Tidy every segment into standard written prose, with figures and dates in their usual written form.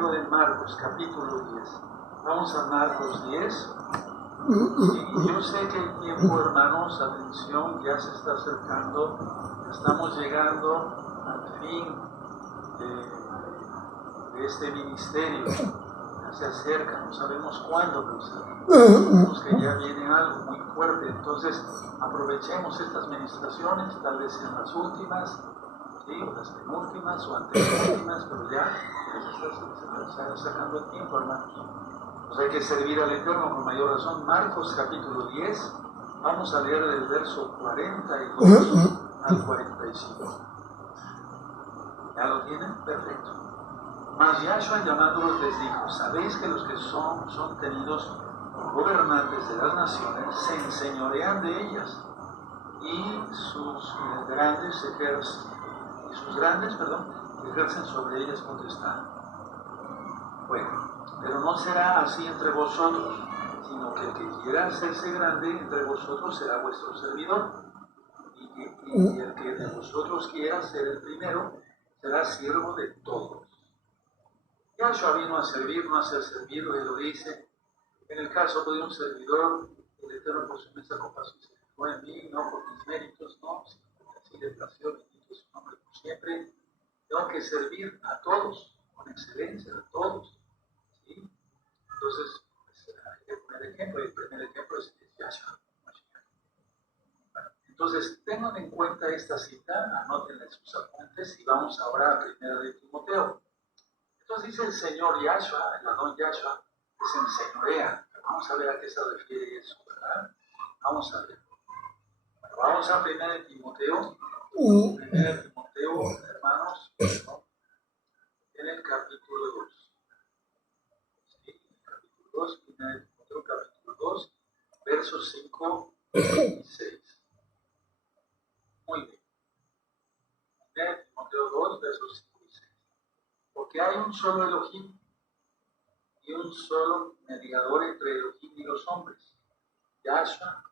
libro de Marcos, capítulo 10. Vamos a Marcos 10. Y yo sé que el tiempo, hermanos, atención, ya se está acercando. Estamos llegando al fin de este ministerio. Ya se acerca, no sabemos cuándo, pero sabemos que ya viene algo muy fuerte. Entonces, aprovechemos estas ministraciones, tal vez sean las últimas, ¿sí? O las penúltimas o antepenúltimas, pero ya se está sacando el tiempo, hermanos. Pues hay que servir al Eterno con mayor razón. Marcos capítulo 10, vamos a leer del verso 42 al 45. ¿Ya lo tienen? Perfecto. Mas Yahshua llamándolos les dijo: sabéis que los que son tenidos por gobernantes de las naciones se enseñorean de ellas, y sus grandes ejercen sobre ellas potestad. Bueno, pero no será así entre vosotros, sino que el que quiera hacerse grande entre vosotros será vuestro servidor, y el que de vosotros quiera ser el primero será siervo de todos. Yahshua vino a servir, no a ser servido, él lo dice. En el caso de un servidor, el Eterno por su inmensa compasión se fijó en mí, no por mis méritos, no, sino porque así le plació, bendito su nombre por siempre. Tengo que servir a todos, con excelencia, a todos. ¿Sí? Entonces, pues, hay que poner ejemplo, y el primer ejemplo es Yahshua. Bueno, entonces, tengan en cuenta esta cita, anótenla en sus apuntes, y vamos ahora a 1 de Timoteo. Entonces dice el Señor Yahshua, el Adón Yahshua, que se enseñorea. Vamos a ver a qué se refiere eso, ¿verdad? Vamos a ver. Bueno, vamos a 1 de Timoteo. 1 de Timoteo, hermanos, en el capítulo 2. ¿Sí? En el capítulo 2, 1 de Timoteo, capítulo 2, versos 5 y 6. Muy bien. 1 de Timoteo 2, versos 5 y 6. Porque hay un solo Elohim y un solo mediador entre Elohim y los hombres, Yahshua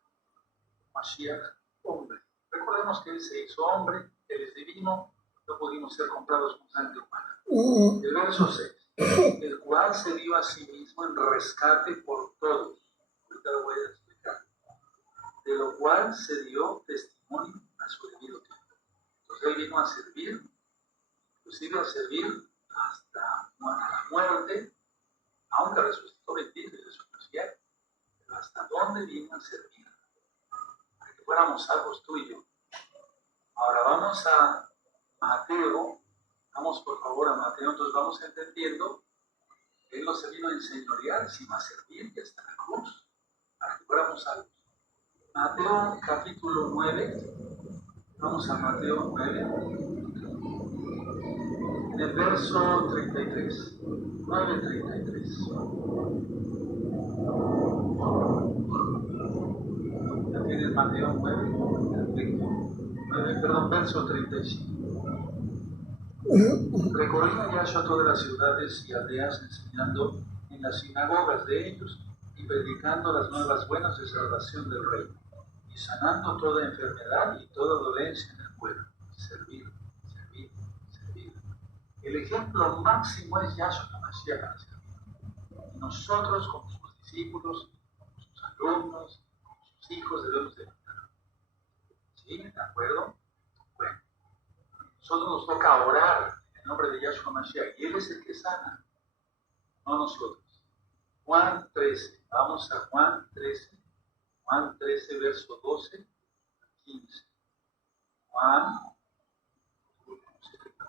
Mashiach, hombre. Recordemos que Él se hizo hombre, Él es divino, no pudimos ser comprados con sangre humana. El verso 6, el cual se dio a sí mismo en rescate por todos. Ahorita lo voy a explicar. De lo cual se dio testimonio a su debido tiempo. Entonces Él vino a servir, inclusive a servir hasta la muerte, aunque resucitó bendito y resucitó, pero hasta dónde vino a servir, para que fuéramos salvos tú y yo. Ahora vamos a Mateo, vamos por favor a Mateo, entonces vamos entendiendo que Él no se vino a enseñorear, sino a servir y hasta la cruz, para que fuéramos salvos. Mateo capítulo 9, vamos a Mateo 9, en el verso 33, 9:33. ¿Ya tienen Mateo 9, verso 35? Recorría Yahshua todas las ciudades y aldeas, enseñando en las sinagogas de ellos y predicando las nuevas buenas de salvación del reino, y sanando toda enfermedad y toda dolencia en el pueblo. Servir. El ejemplo máximo es Yahshua HaMashiach para servir. Y nosotros, como sus discípulos, como sus alumnos, como sus hijos, debemos de imitar. ¿Sí? ¿De acuerdo? Bueno, nosotros nos toca orar en el nombre de Yahshua HaMashiach, y Él es el que sana, no nosotros. Juan 13, vamos a Juan 13, verso 12 a 15. Juan,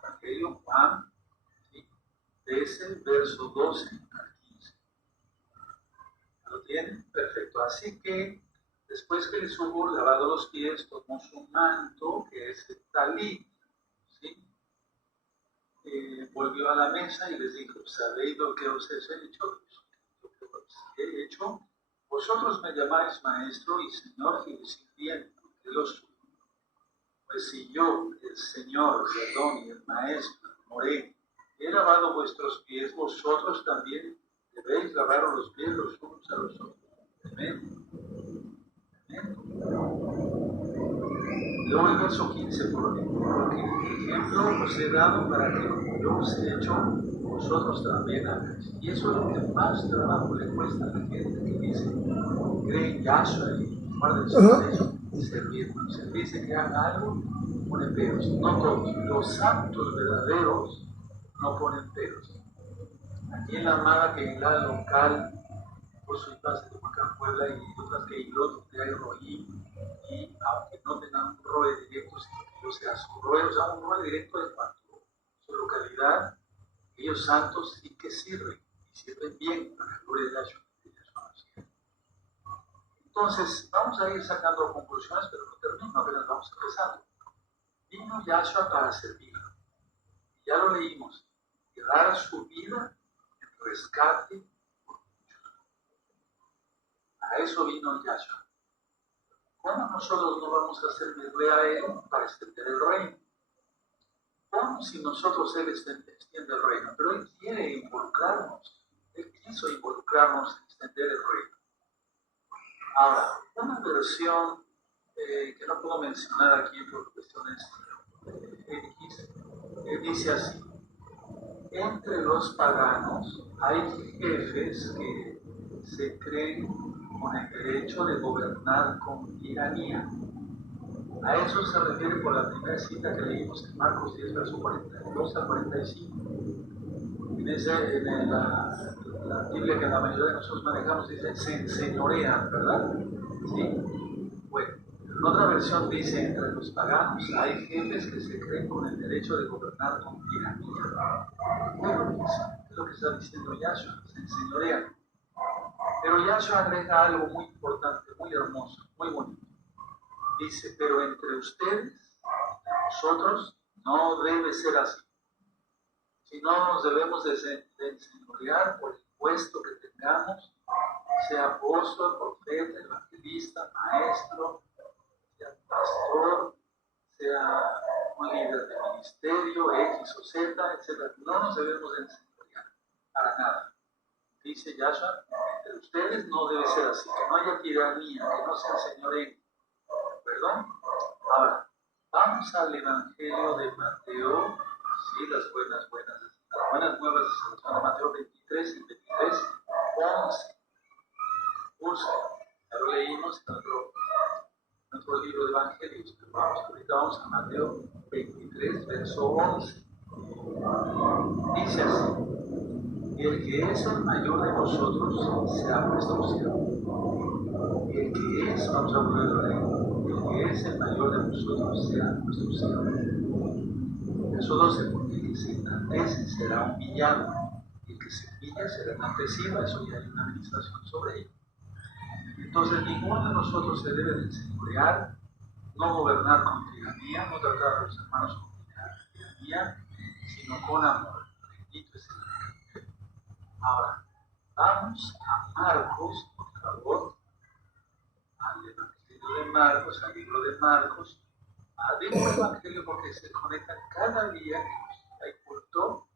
Evangelio, Juan 13, verso 12 al 15. ¿Lo tienen? Perfecto. Así que después que les hubo lavado los pies, tomó su manto, que es el talit, ¿sí? Volvió a la mesa y les dijo: ¿sabéis lo que os he hecho? Lo que os he hecho. Vosotros me llamáis maestro y señor, y decís bien, porque lo soy. Pues si yo, el Señor, el Adón y el Maestro, Moré, he lavado vuestros pies, vosotros también debéis lavar los pies los unos a los otros. Amén. Amén. Luego el verso 15, porque ejemplo os he dado para que como yo os he hecho, vosotros también hagáis. Y eso es lo que más trabajo le cuesta a la gente que dice, cree en Yahshua y guarda el silencio, servir. Cuando se dice que haga algo, ponen peros. No todos. Los santos verdaderos no ponen peros. Aquí en la Amada, que en la local, por su clase de Macán Puebla y otras que hay otros que hay Rohim, y aunque no tengan un ROE directo, sino que yo sea su ROE, o sea, un ROE directo de cuanto su localidad, ellos santos sí que sirven, y sirven bien para la gloria de la Yahshua. Entonces, vamos a ir sacando conclusiones, pero no termino, apenas vamos empezando. Vino Yahshua para servirlo. Ya lo leímos, y dar su vida en rescate por muchos. A eso vino Yahshua. ¿Cómo nosotros no vamos a servirle a Él para extender el reino? ¿Cómo si nosotros Él extiende el reino? Pero Él quiere involucrarnos. Él quiso involucrarnos en extender el reino. Ahora, una versión que no puedo mencionar aquí por cuestiones X, dice así: entre los paganos hay jefes que se creen con el derecho de gobernar con tiranía. A eso se refiere por la primera cita que leímos en Marcos 10, verso 42 a 45. En la Biblia que la mayoría de nosotros manejamos dice se enseñorean, ¿verdad? Sí. Bueno, en otra versión dice, entre los paganos hay jefes que se creen con el derecho de gobernar con tiranía. Bueno, es lo que está diciendo Yahshua, se enseñorean. Pero Yahshua agrega algo muy importante, muy hermoso, muy bonito. Dice, pero entre ustedes, nosotros, no debe ser así. Si no nos debemos de enseñorear por el puesto que tengamos, sea apóstol, profeta, evangelista, maestro, sea pastor, sea un líder de ministerio, X o Z, etc. No nos debemos de enseñorear para nada. Dice Yahshua, entre ustedes no debe ser así, que no haya tiranía, que no se enseñoreen. ¿Perdón? Ahora, vamos al Evangelio de Mateo, sí, las buenas nuevas de Mateo 23 y 23, 11. Ya lo leímos en nuestro libro de Evangelios, pero ahorita vamos a Mateo 23, verso 11. Dice así: y el que es el mayor de vosotros sea vuestro siervo. Y el que es, vamos a volverlo a leer, el que es el mayor de vosotros sea vuestro siervo. Verso 12, porque el que se enaltece será humillado, y el que se humilla será enaltecido. Eso ya hay una administración sobre ello. Entonces, ninguno de nosotros se debe de enseñorear, no gobernar con tiranía, no tratar a los hermanos con tiranía, sino con amor. Bendito es el Evangelio. Ahora, vamos a Marcos, por favor, al Evangelio de Marcos, al libro de Marcos. Digo Evangelio porque se conectan cada día que hay culto,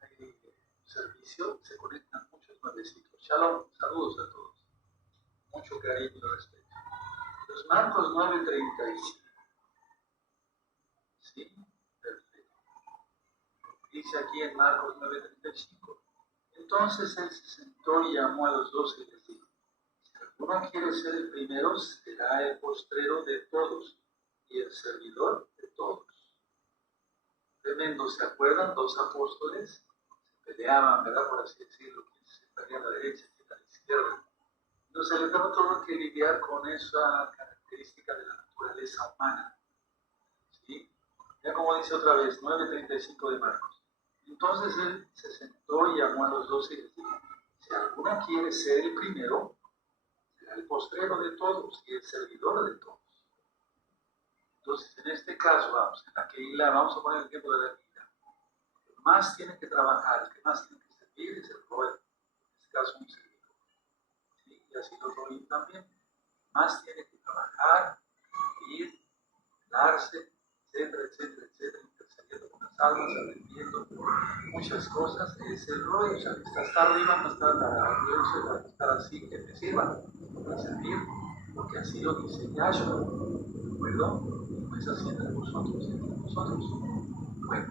hay servicio, se conectan muchos nuevecitos. Shalom, saludos a todos. Mucho cariño y respeto. Los Marcos 9:35. ¿Sí? Perfecto. Dice aquí en Marcos 9:35. Entonces él se sentó y llamó a los 12 y les dijo: si alguno quiere ser el primero, será el postrero de todos y el servidor de todos. Tremendo, ¿se acuerdan? Dos apóstoles se peleaban, ¿verdad? Por así decirlo, que se pelean a la derecha y a la izquierda. Entonces el Eterno tuvo que lidiar con esa característica de la naturaleza humana. ¿Sí? Ya como dice otra vez, 9:35 de Marcos. Entonces él se sentó y llamó a los 12 y les dijo: si alguno quiere ser el primero, será el postrero de todos y el servidor de todos. Entonces en este caso, vamos, en la Keilah, vamos a poner el ejemplo de la Keilah. El que más tiene que trabajar, el que más tiene que servir es el Roel. En este caso un servidor. Y así los Rohim también. Más tiene que trabajar, ir, darse, etcétera, intercediendo con las almas, aprendiendo muchas cosas. Es el rollo, o sea, que está hasta arriba, no está arriba, estar así, que te sirva para servir, porque así lo dice Yahshua, ¿de acuerdo? No es así entre vosotros, Bueno,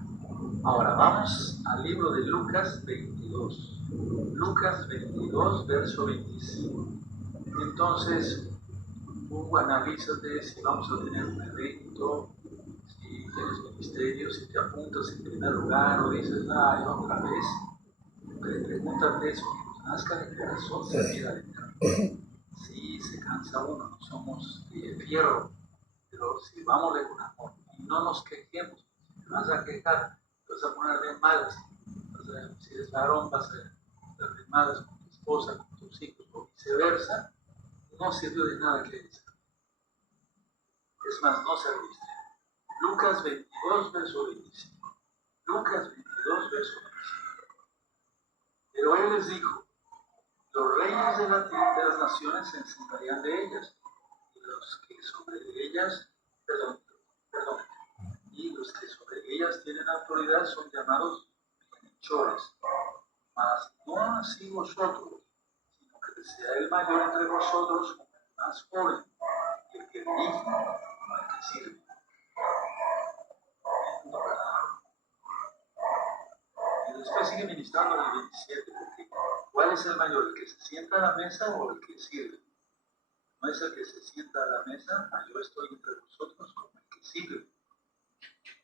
Ahora vamos al libro de Lucas 22. Lucas 22, verso 25. Entonces, tú analízate si vamos a tener un evento, si tienes ministerio, si te apuntas en primer lugar o dices, yo otra vez. Pregúntate eso, que nos nazca de corazón servir al Eterno. Sí, se cansa uno, no somos fierro, pero si vamos con amor y no nos quejemos, si te vas a quejar, te vas a poner de malas, si eres varón vas a estar de malas con tu esposa, con tus hijos o viceversa, no sirve de nada que eso. Es más, no serviste. Lucas 22, verso 25. Lucas 22, verso 25. Pero él les dijo, los reyes de las naciones se enseñarían de ellas, y los que sobre ellas, y los que sobre ellas tienen autoridad son llamados bienhechores. Mas no así vosotros, sino que sea el mayor entre vosotros como el más joven, y el que dirige como el que sirve. Y después sigue ministrando en el 27, porque ¿cuál es el mayor? ¿El que se sienta a la mesa o el que sirve? No es el que se sienta a la mesa, yo estoy entre vosotros como el que sirve.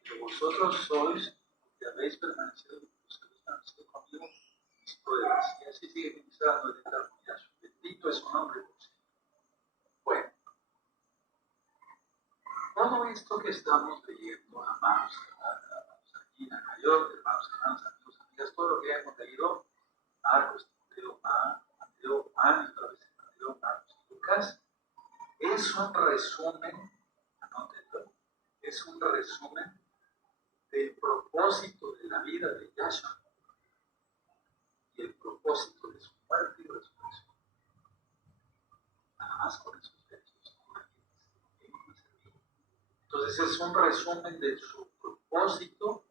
Pero vosotros sois, que habéis permanecido conmigo, mis pruebas. Y así sigue ministrando el Eterno Yahshua. Bendito es su nombre por siempre. Bueno, todo esto que estamos leyendo, amados aquí en Acayot, hermanos, amigos, amigas, todo lo que hemos leído, Marcos, Mateo, Juan, y otra vez Mateo, Marcos y Lucas, es un resumen, anótenlo, es un resumen del propósito de la vida de Yahshua y el propósito de su muerte y resurrección. Nada más con esos versos. Entonces es un resumen de su propósito,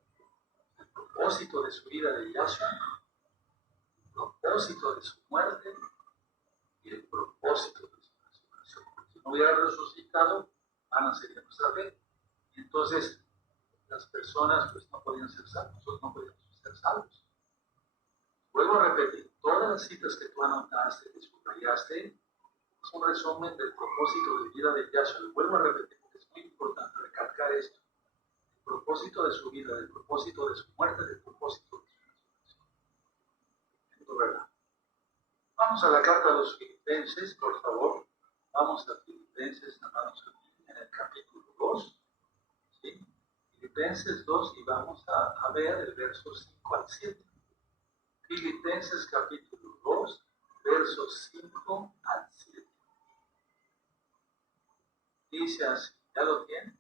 el propósito de su vida de Yahshua, el propósito de su muerte y el propósito de su resurrección. Porque si no hubiera resucitado, van a seguir nuestra fe. Y entonces las personas pues no podían ser salvos, nosotros no podíamos ser salvos. Vuelvo a repetir, todas las citas que tú anotaste, que subrayaste, es un resumen del propósito de vida de Yahshua. Lo vuelvo a repetir porque es muy importante recalcar esto. El propósito de su vida, el propósito de su muerte, el propósito de su resurrección. ¿Verdad? Vamos a la carta a los Filipenses, por favor. Vamos a Filipenses, amados en el capítulo 2. ¿Sí? Filipenses 2 y vamos a ver el verso 5 al 7. Filipenses capítulo 2, versos 5 al 7. Dice así, ¿ya lo tienen?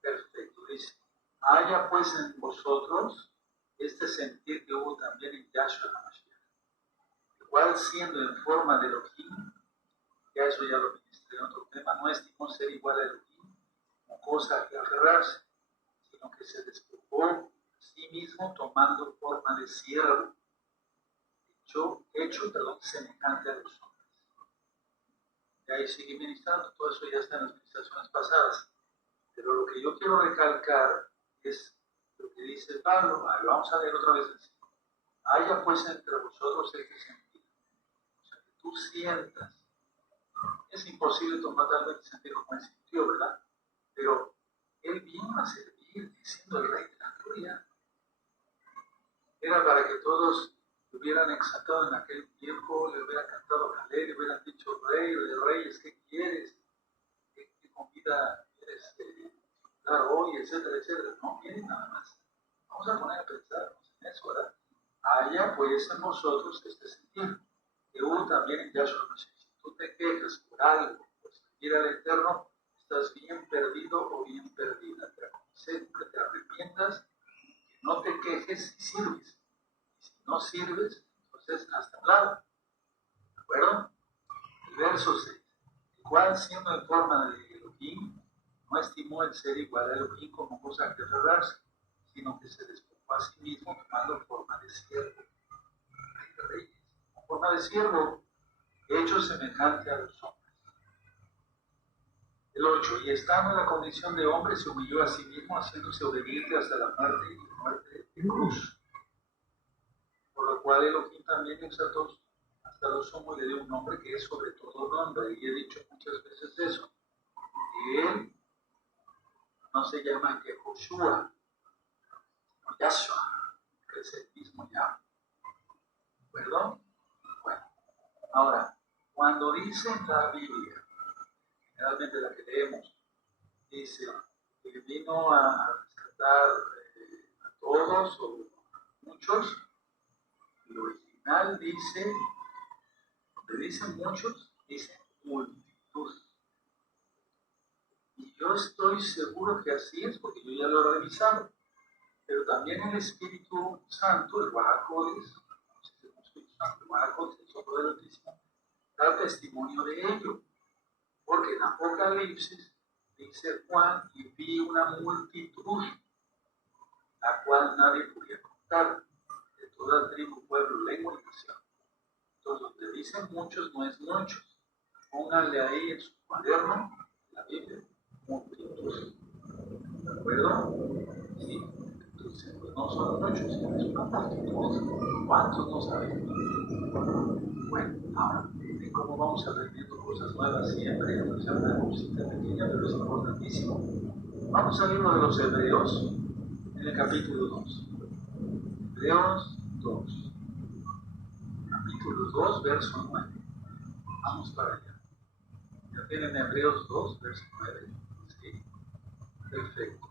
Perfecto, dice, haya pues en vosotros este sentir que hubo también en Yahshua HaMashiach, el cual siendo en forma de Elohim, ya eso ya lo ministré en otro tema, no estimó ser igual a Elohim como cosa a que aferrarse, sino que se despojó a sí mismo tomando forma de siervo, hecho semejante a los hombres. Y ahí sigue ministrando, todo eso ya está en las ministraciones pasadas. Pero lo que yo quiero recalcar es lo que dice Pablo, lo vamos a leer otra vez en sí. Haya pues entre vosotros este sentido. O sea, que tú sientas. Es imposible tomar tal vez el sentido como él sintió, ¿verdad? Pero él vino a servir, siendo el rey de la gloria. Era para que todos lo hubieran exaltado en aquel tiempo, le hubieran cantado Jalel, le hubieran dicho, rey de reyes, ¿qué quieres? ¿Qué comida quieres dar hoy? Etcétera, etcétera. No, miren nada más. Vamos a poner a pensar en eso, ¿verdad? Haya pues en vosotros este sentido, que hubo también en Yahshua HaMashiach. Si tú te quejas por algo, por servir al Eterno, estás bien perdido o bien perdida. Te aconsejo que te arrepientas, que no te quejes y sirves. Si no sirves, entonces hasta un lado. ¿De acuerdo? El verso 6. El cual, siendo en forma de Elohim, no estimó el ser igual a Elohim como cosa que aferrarse, sino que se despojó a sí mismo tomando forma de siervo, rey de reyes, forma de siervo, hecho semejante a los hombres. El 8, y estando en la condición de hombre, se humilló a sí mismo, haciéndose obediente hasta la muerte y muerte de cruz. Por lo cual Elohim también exaltó hasta lo sumo y le dio un nombre que es sobre todo nombre. Y he dicho muchas veces eso, que él no se llama que Joshua, o Yahshua, que es el mismo Yahweh. ¿Perdón? Bueno, ahora, cuando dice en la Biblia, generalmente la que leemos, dice que vino a rescatar a todos o muchos, el original dice, donde dicen muchos, dice multitud. Y yo estoy seguro que así es, porque yo ya lo he revisado. Pero también el Espíritu Santo, el Bajacodes, el Espíritu Santo, el Bajacodes, el soplo del Altísimo, da testimonio de ello. Porque en Apocalipsis dice Juan, y vi una multitud, la cual nadie podía contar, de toda tribu, pueblo, lengua y nación. Entonces, donde dicen muchos, no es muchos. Pónganle ahí en su cuaderno, la Biblia, multitud. ¿De acuerdo? Sí. Entonces, pues no son muchos, sino es una multitud. ¿Cuántos no sabemos? Bueno, ahora, ¿cómo vamos aprendiendo cosas nuevas siempre? Aunque sea una cosita pequeña, pero es importantísimo. Vamos al libro de los Hebreos, en el capítulo 2. Hebreos 2. Capítulo 2, verso 9. Vamos para allá. ¿Ya tienen Hebreos 2, verso 9? Sí. Perfecto.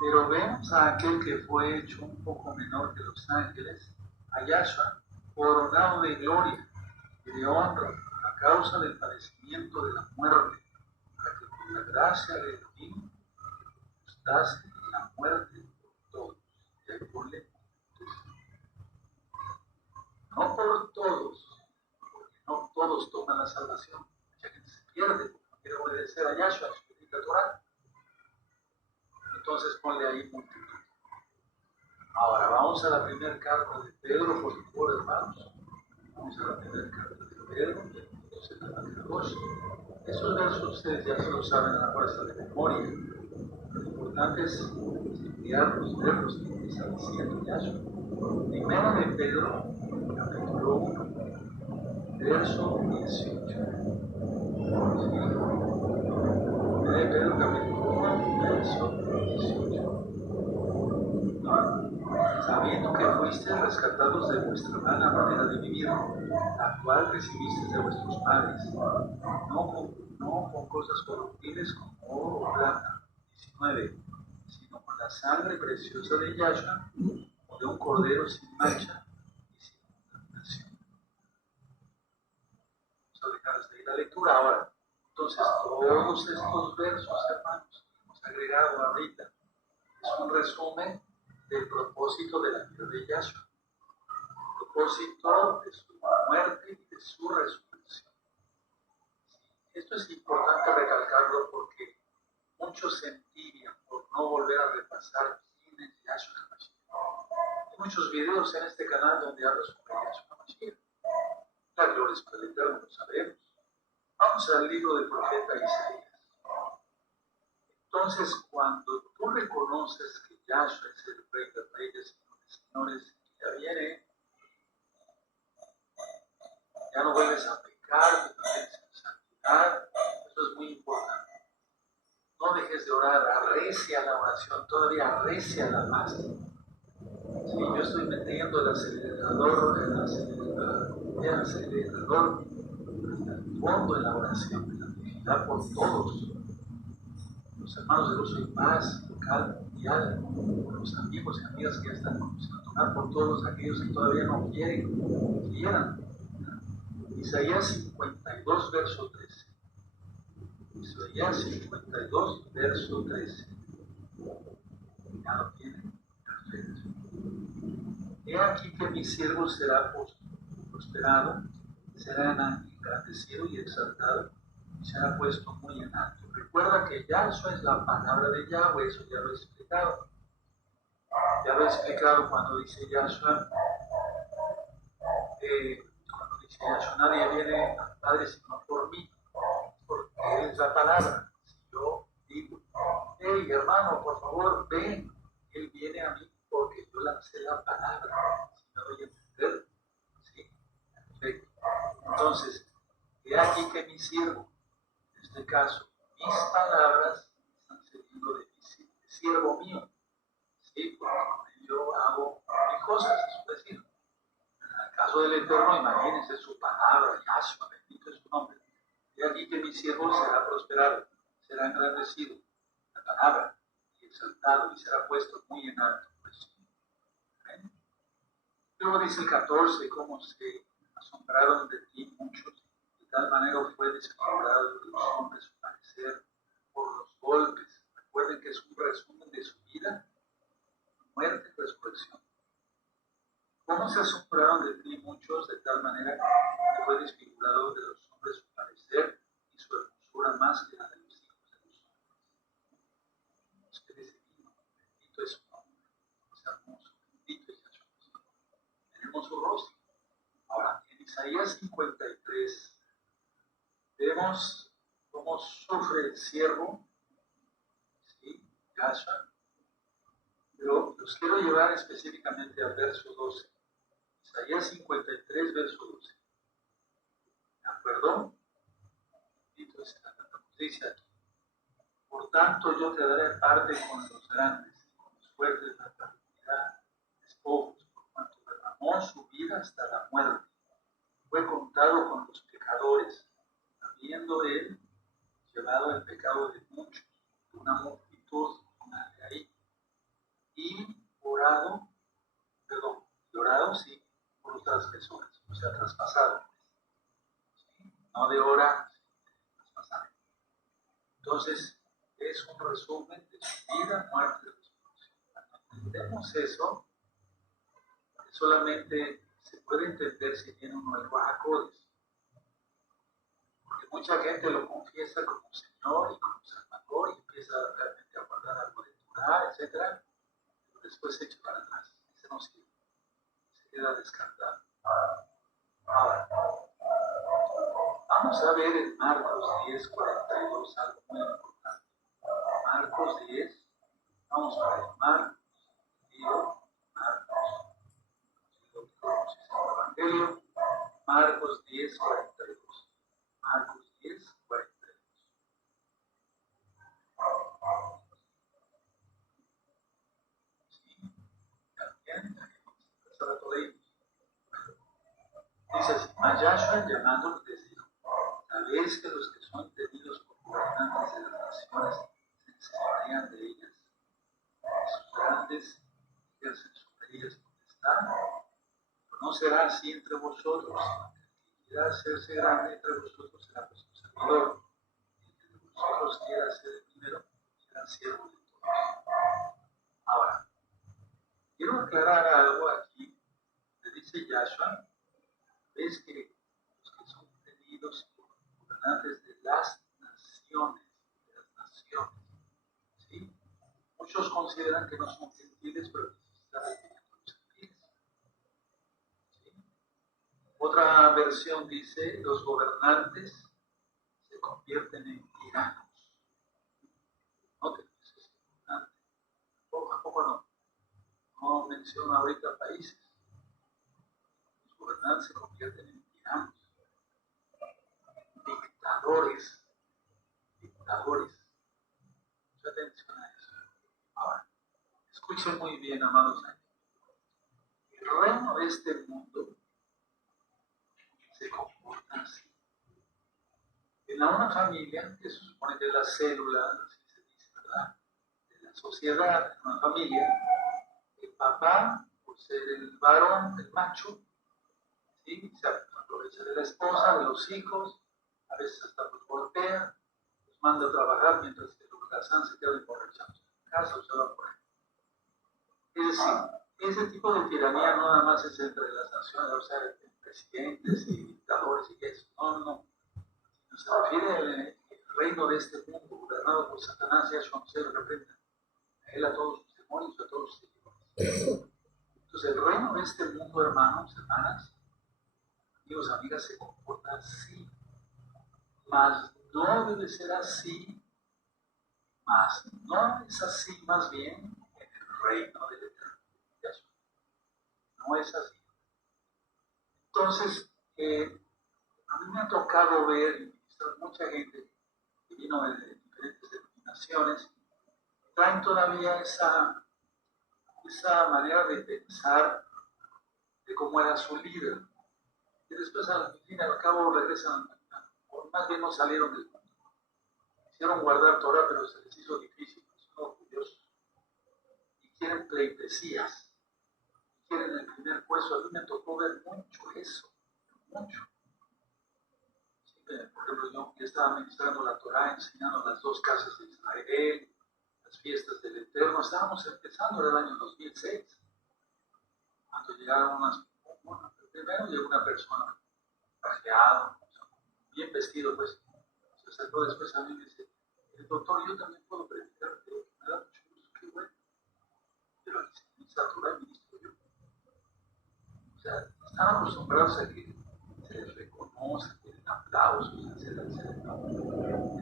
Pero vemos a aquel que fue hecho un poco menor que los ángeles, a Yahshua, coronado de gloria y de honra a causa del padecimiento de la muerte, para que por la gracia de Elohim gustase la muerte por todos. Y ahí ponle, no por todos, porque no todos toman la salvación. Mucha gente se pierde porque no quiere obedecer a Yahshua, a su bendita Torah. Entonces ponle ahí multitud. Ahora vamos a la primera carta de Pedro, por favor, hermanos. Vamos a la primera carta de Pedro, entonces la página 2. Esos versos ustedes ya se los saben a la fuerza de memoria. Lo importante es estudiarlos, verlos, que está diciendo Yahshua. Primera de Pedro, capítulo 1, verso 18. Primera de Pedro, capítulo 1, verso 18. Sabiendo que fuisteis rescatados de vuestra mala manera de vivir, la cual recibisteis de vuestros padres, no con cosas corruptibles como oro o plata, 19, sino con la sangre preciosa de Yahshua, o de un cordero sin mancha y sin contaminación. Vamos a dejar hasta ahí la lectura ahora. Entonces, todos estos versos, hermanos, que hemos agregado ahorita, es un resumen del propósito de la vida de Yahshua, el propósito de su muerte y de su resurrección. Esto es importante recalcarlo porque muchos se envidian por no volver a repasar quién es Yahshua HaMashiach. Hay muchos videos en este canal donde hablo sobre Yahshua HaMashiach. La gloria es para el Eterno, lo sabemos. Vamos al libro del profeta Isaías. Entonces, cuando tú reconoces que Yahshua es el Rey de Reyes, señores, que ya viene, ya no vuelves a pecar, que también es santidad, eso es muy importante. No dejes de orar, arrecia la oración, todavía arrecia más. Sí, yo estoy metiendo el acelerador hasta el fondo de la oración, de la actividad por todos. Los hermanos de Gozo y Paz, local, mundial, los amigos y amigas que ya están comenzando a tocar por todos aquellos que todavía no quieran. Isaías 52, verso 13. Isaías 52, verso 13. Ya lo tienen. Perfecto. He aquí que mi siervo será prosperado, será engrandecido y exaltado, y será puesto muy en alto. Recuerda que Yahshua es la palabra de Yahweh, eso ya lo he explicado. Ya lo he explicado cuando dice Yahshua, nadie viene al Padre sino por mí, porque Él es la palabra. favor, ven, Él viene a mí porque yo lancé la palabra. ¿Sí me voy a entender? Sí, perfecto. Entonces, he aquí que mi siervo, en este caso, mis palabras están sirviendo de siervo mío. Sí, porque yo hago mis cosas, es decir, en el caso del Eterno, imagínense su palabra, Yahshua, bendito es su nombre. He aquí que mi siervo será prosperado, será engrandecido, la palabra, y exaltado, y será puesto muy en alto. Pues, ¿eh? Luego dice el 14, cómo se asombraron de ti muchos, de tal manera fue desfigurado de los hombres su parecer por los golpes. Recuerden que es un resumen de su vida, muerte y resurrección. ¿Cómo se asombraron de ti muchos de tal manera que fue desfigurado de los hombres su parecer y su hermosura más que la de los hijos de los hombres? Ustedes divinos, bendito es su nombre, es hermoso, bendito es Yahshua. Tenemos su rostro. Ahora, en Isaías 53 vemos cómo sufre el siervo, ¿sí? Yahshua, pero los quiero llevar específicamente al verso 12. Isaías 53, verso 12. ¿De acuerdo? Entonces, dice aquí: por tanto, yo te daré parte con los grandes, con los fuertes de la paternidad, despojos, por cuanto derramó su vida hasta la muerte. Fue contado con los pecadores, habiendo él llevado el pecado de muchos, de una multitud, una de ahí, y llorado, sí, por los transgresores, o sea, traspasado, ¿sí? No de hora, sino traspasado. Entonces, es un resumen de su vida, muerte y resurrección. Cuando entendemos eso, solamente se puede entender si tiene uno el Bajacodes. Porque mucha gente lo confiesa como Señor y como Salvador y empieza realmente a guardar algo de Torah, etc. Pero después se echa para atrás. Ese no sirve. Se queda descartado. Ahora, vamos a ver en Marcos 10, 42 algo muy importante. Marcos 10, vamos a ver, Marcos 10, Evangelio, Marcos 10, 42. Marcos 10, 42. Sí, también, hace rato leímos. Dice así: mas Yahshua llamándolos les dijo: sabéis que los que son tenidos por gobernantes de las naciones se enseñorean de ellas, y sus grandes ejercen sobre ellas potestad. No será así entre vosotros, sino que el que quiera hacerse grande entre vosotros será vuestro servidor, y el que de vosotros quiera ser el primero será siervo de todos. Ahora, quiero aclarar algo aquí. Le dice Yahshua: ves que los que son tenidos por gobernantes de las naciones, ¿sí? Muchos consideran que no son gentiles, pero que se está refiriendo a los gentiles. ¿Sí? Otra versión dice: los gobernantes se convierten en tiranos. Noten, eso es importante. ¿A poco no? No menciono ahorita países. Los gobernantes se convierten en tiranos, dictadores. Mucha atención a eso. Ahora, escuchen muy bien, amados amigos. El reino de este mundo se comporta así. En una familia, que se supone que es la célula, así se dice, ¿verdad?, de la sociedad, en una familia, el papá, por ser el varón, el macho, ¿sí?, se aprovecha de la esposa, de los hijos, a veces hasta los golpea, los manda a trabajar mientras que los casán se quedan emborrachados en casa o se van por ahí. Es decir, ese tipo de tiranía no nada más es entre las naciones, o sea, entre presidentes y dictadores y eso. No. Se refiere al reino de este mundo, gobernado por Satanás, Yahshua no se representa a él, a todos sus demonios, a todos sus seguidores. Entonces, el reino de este mundo, hermanos, hermanas, amigos, amigas, se comporta así. Mas no debe ser así Mas no es así, más bien en el reino del Eterno. No es así. Entonces, a mí me ha tocado ver y ministrar mucha gente que vino de diferentes denominaciones, traen todavía esa manera de pensar de cómo era su líder. Y después, al fin y al cabo, regresan, o más bien no salieron del mundo. Quisieron guardar Torah, pero se les hizo difícil, son orgullosos. Y quieren pleitesías, y quieren el primer puesto. A mí me tocó ver mucho eso, mucho. Por ejemplo, yo estaba ministrando la Torah, enseñando las 2 casas de Israel, las fiestas del Eterno. Estábamos empezando en el año 2006, cuando llegaron primero llegó una persona trajeado, bien vestido, pues, se acercó después a mí y me dice, el doctor, yo también puedo predicar, pero me da mucho gusto, qué bueno, pero aquí se ministra Torah y ministro yo. O sea, están acostumbrados a que se les reconozca, que den aplausos, etcétera, etcétera.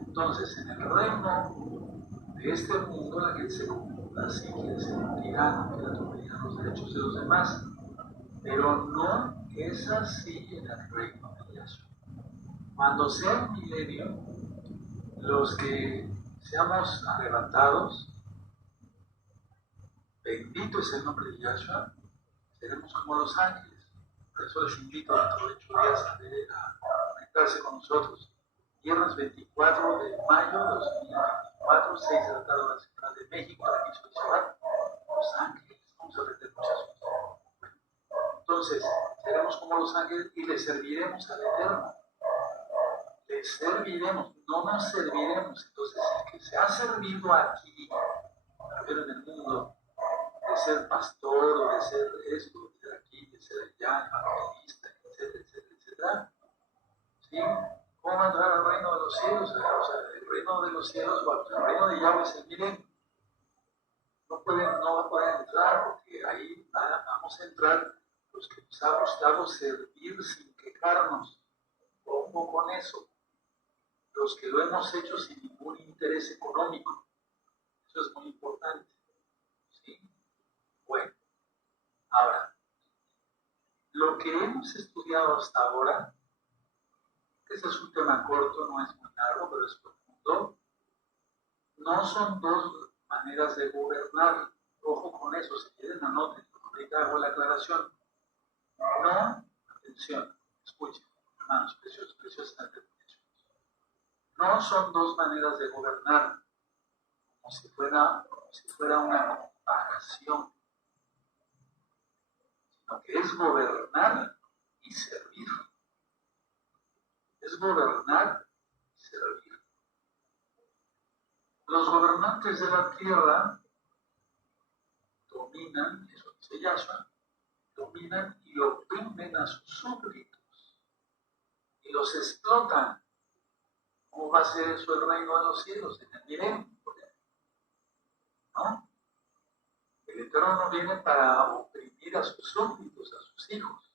Entonces, en el reino de este mundo, la gente se comporta así, quiere ser un tirano, quiere dominar los derechos de los demás, pero no es así en el reino de Yahshua. Cuando sea el milenio, los que seamos arrebatados, bendito es el nombre de Yahshua, seremos como los ángeles. Por eso les invito dentro de 8 días a conectarse con nosotros. Viernes 24 de mayo de 2024, 6 de la tarde, hora central de México, aquí en Ciudad. Los ángeles, vamos a aprender muchas cosas. Entonces, seremos como los ángeles y le serviremos al Eterno. Le serviremos, no nos serviremos. Entonces, el que se ha servido aquí, pero en el mundo, de ser pastor, o de ser esto, de ser aquí, de ser allá, evangelista, etcétera, etcétera, etcétera, ¿sí? ¿Cómo va a entrar al reino de los cielos? O sea, el reino de los cielos, el reino de Yahweh es el milenio. No va a poder entrar porque ahí vamos a entrar los que nos ha gustado servir sin quejarnos. Ojo con eso. Los que lo hemos hecho sin ningún interés económico. Eso es muy importante. ¿Sí? Bueno, ahora, lo que hemos estudiado hasta ahora, este es un tema corto, no es muy largo, pero es profundo, no son 2 maneras de gobernar. Ojo con eso, si quieren anoten, ahorita hago la aclaración. No, atención, escuchen, hermanos preciosos, preciosas atenciones. No son 2 maneras de gobernar, como si fuera una comparación, sino que es gobernar y servir. Es gobernar y servir. Los gobernantes de la tierra dominan, eso dice Yahshua, dominan y oprimen a sus súbditos y los explotan. ¿Cómo va a ser eso el reino de los cielos? En el milenio, ¿no? El Eterno no viene para oprimir a sus súbditos, a sus hijos,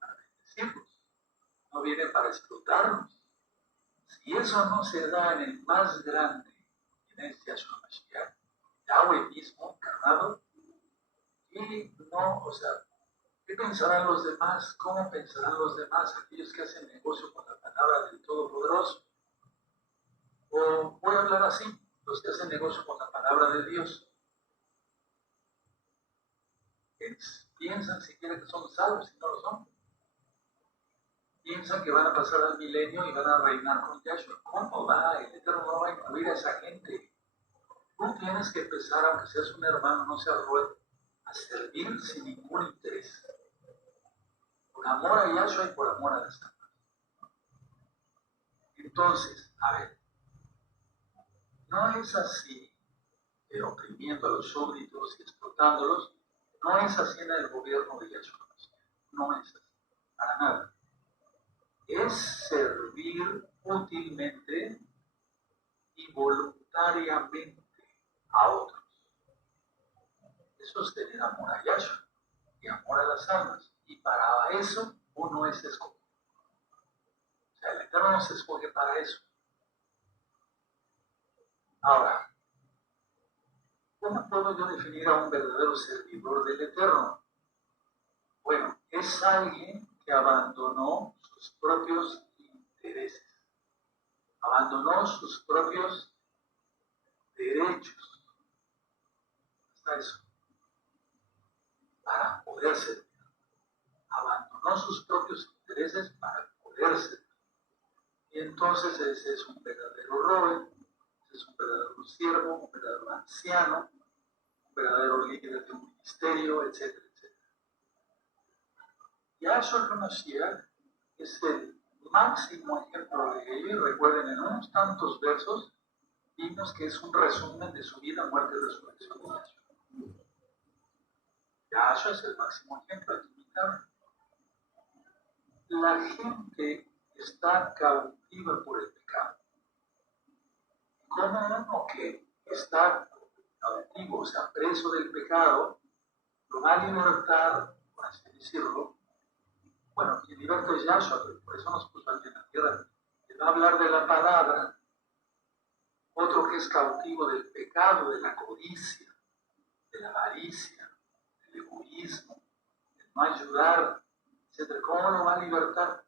para bendecirlos. No viene para explotarlos. Si eso no se da en el más grande, en el Yahshua Mashiach, Yahweh mismo, encarnado, y no, o sea, ¿qué pensarán los demás? ¿Cómo pensarán los demás, aquellos que hacen negocio con la palabra del Todopoderoso? O voy a hablar así, los que hacen negocio con la palabra de Dios. Piensan siquiera que son salvos y no lo son. Piensan que van a pasar al milenio y van a reinar con Yahshua. ¿Cómo va? El Eterno no va a incluir a esa gente. Tú tienes que empezar, aunque seas un hermano, no seas ruego, a servir sin ningún interés. Por amor a Yahshua y por amor a las almas. Entonces, a ver, no es así, oprimiendo a los súbditos y explotándolos, no es así en el gobierno de Yahshua. No es así, para nada. Es servir útilmente y voluntariamente a otros. Eso es tener amor a Yahshua y amor a las almas. Y para eso uno es escogido. O sea, el Eterno nos escoge para eso. Ahora, ¿cómo puedo yo definir a un verdadero servidor del Eterno? Bueno, es alguien que abandonó sus propios intereses, abandonó sus propios derechos, hasta eso, para poder servir. Abandonó sus propios intereses para poder servir. Y entonces ese es un verdadero Robin, ese es un verdadero siervo, un verdadero anciano, un verdadero líder de un ministerio, etcétera, etcétera. Yahshua HaMashiach es el máximo ejemplo de ello, y recuerden, en unos tantos versos vimos que es un resumen de su vida, muerte y resurrección de Yahshua. Yahshua es el máximo ejemplo, hay que imitarlo. La gente está cautiva por el pecado. ¿Cómo uno que está cautivo, o sea, preso del pecado, lo va a libertar, por así decirlo? Bueno, quien liberta es Yahshua, por eso nos puso aquí en la tierra. Que va a hablar de la palabra, otro que es cautivo del pecado, de la codicia, de la avaricia, del egoísmo, de no ayudar, etc. ¿Cómo lo va a libertar?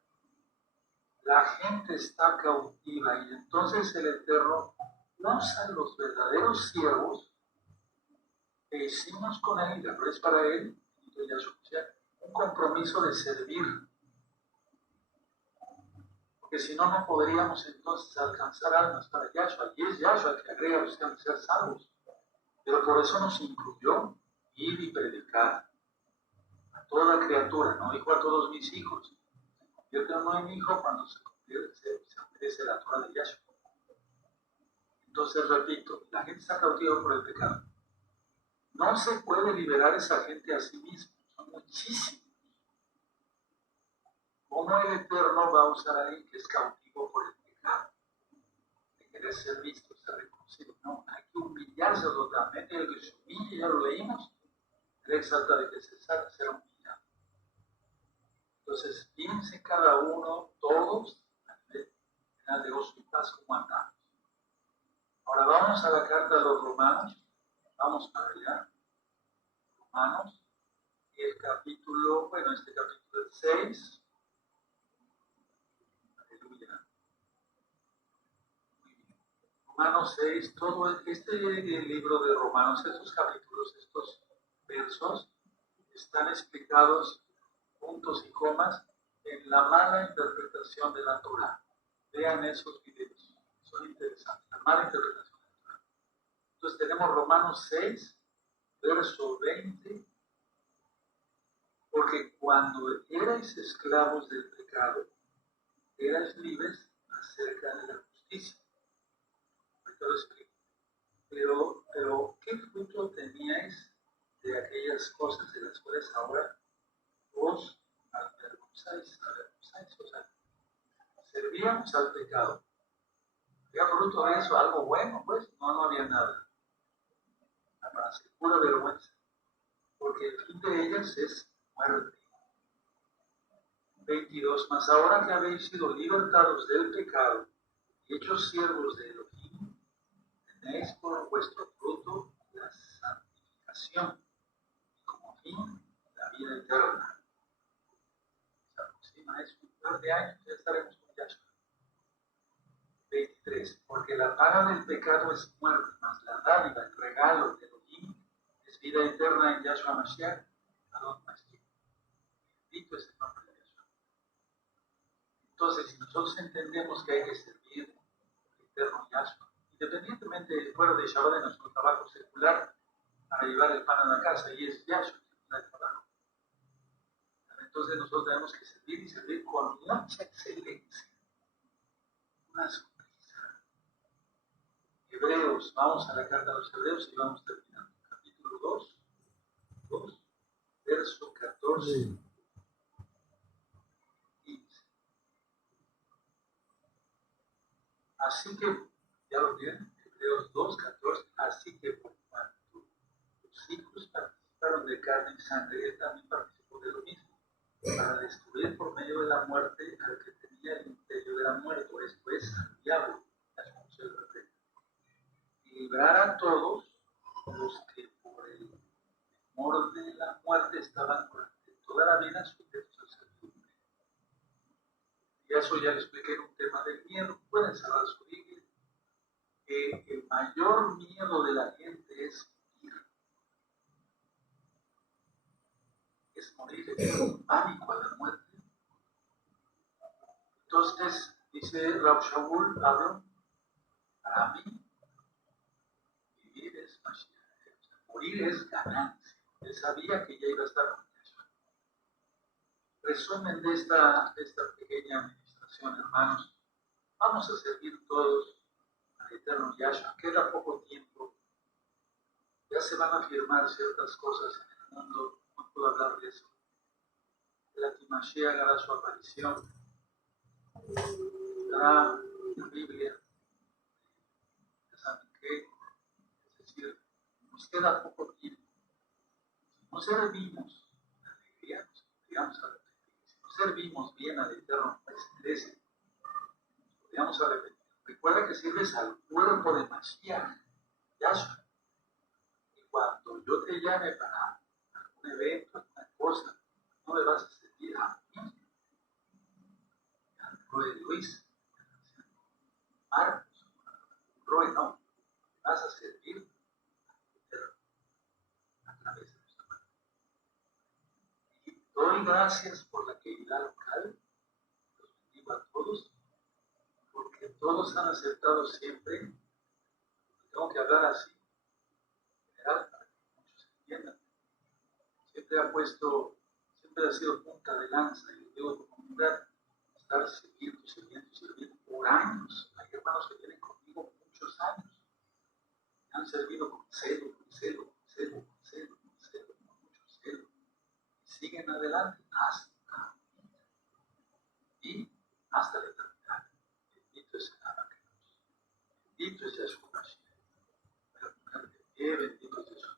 La gente está cautiva y entonces el Eterno usa los verdaderos siervos que hicimos con él, y la gloria es para él, un compromiso de servir. Porque si no, no podríamos entonces alcanzar almas para Yahshua. Y es Yahshua el que agrega a los que han de ser salvos. Pero por eso nos incluyó ir y predicar a toda criatura. No dijo a todos mis hijos. Yo tengo un hijo cuando se obedece la Torah de Yahshua. Entonces, repito, la gente está cautiva por el pecado. No se puede liberar esa gente a sí misma. Son muchísimos. ¿Cómo el Eterno va a usar a alguien que es cautivo por el pecado? De querer ser visto, ser reconocido. No, hay que humillarse totalmente. El que se humille, ya lo leímos, el exalta de que se salga, ser humillado. Entonces, piensen cada uno, todos, a nivel general de gozo y paz, como andamos. Ahora vamos a la carta de los Romanos. Vamos para allá. Romanos, y el capítulo, bueno, este capítulo es 6. Aleluya. Muy bien. Romanos 6, todo este libro de Romanos, estos capítulos, estos versos, están explicados puntos y comas en la mala interpretación de la Torah. Vean esos videos, son interesantes, la mala interpretación de la Torah. Entonces tenemos Romanos 6, verso 20, porque cuando erais esclavos del pecado, erais libres acerca de la justicia. Ahorita lo explico. Pero, ¿qué fruto teníais de aquellas cosas de las cuales ahora os avergonzáis? O sea, servíamos al pecado. ¿Había fruto de eso? ¿Algo bueno? Pues no había nada. Para ser pura vergüenza. Porque el fin de ellas es muerte. 22. Mas ahora que habéis sido libertados del pecado y hechos siervos de Elohim, tenéis por vuestro fruto la santificación y como fin la vida eterna. Se aproxima eso, un par de años ya estaremos con Yahshua. 23. Porque la paga del pecado es muerte, mas la dádiva, el regalo de Elohim es vida eterna en Yahshua Mashiach, Adon Mashiach. Bendito es el nombre de Yahshua. Entonces, si nosotros entendemos que hay que servir al eterno Yahshua, independientemente fuera de Shabbat de nuestro trabajo secular, para llevar el pan a la casa, y es Yahshua el trabajo. Entonces nosotros tenemos que servir y servir con mucha excelencia. Una sonrisa. Hebreos, vamos a la carta a los Hebreos y vamos terminando. Capítulo 2, verso 14. 15. Así que, ya lo tienen, Hebreos 2, 14. Así que por cuanto los hijos participaron de carne y sangre, él también participó de lo mismo, para destruir por medio de la muerte al que tenía el imperio de la muerte, esto es, al diablo, las el librar a todos los que por el temor de la muerte estaban durante toda la vida sujetos al servidumbre. Y eso ya lo expliqué en un tema del miedo. Pueden cerrar su Biblia. El mayor miedo de la gente es morir, es un pánico a la muerte. Entonces, dice Rab Shaul, Pablo, para mí, vivir es Mashiach, morir es ganancia. Él sabía que ya iba a estar con Yahshua. Resumen de esta pequeña administración, hermanos. Vamos a servir todos al eterno Yahshua. Queda poco tiempo. Ya se van a afirmar ciertas cosas en el mundo. No puedo hablar de eso. El Mashiach hará su aparición. Dará la Biblia. Ya saben qué. Es decir, nos queda poco tiempo. Si no servimos la alegría, nos podríamos arrepentir. Si no servimos bien al Eterno, pues crece. Nos podríamos arrepentir. Recuerda que sirves al cuerpo de Mashiach, Yahshua. Y cuando yo te llame para algún evento, alguna cosa, no me vas a servir a mí, al Roy Luis, Marcos, Roy, no. Vas a servir a través de nuestra mano. Y doy gracias por la actividad local. Los bendigo a todos, porque todos han aceptado siempre. Tengo que hablar así, en general, para que muchos entiendan. Siempre ha sido punta de lanza, y lo digo por comunidad, estar sirviendo por años. Hay hermanos que tienen conmigo muchos años. Me han servido con celo, con mucho celo. Y siguen adelante hasta la eternidad. Bendito es el Abacados. Bendito es Yahshua Mashiach. Bendito es Yahshua Mashiach.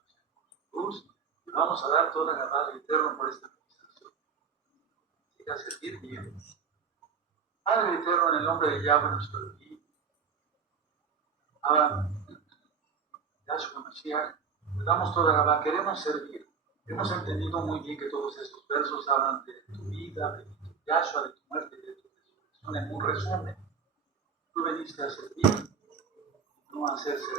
Y vamos a dar toda la Padre Eterno por esta administración. Siga a servir bien. Padre Eterno, en el nombre de Yahweh nuestro Elohim, Yahshua Mashiach, le damos toda la Padre. Queremos servir. Hemos entendido muy bien que todos estos versos hablan de tu vida, de tu Yahshua, de tu muerte y de tu resurrección. En un resumen, tú veniste a servir, no a hacer servir.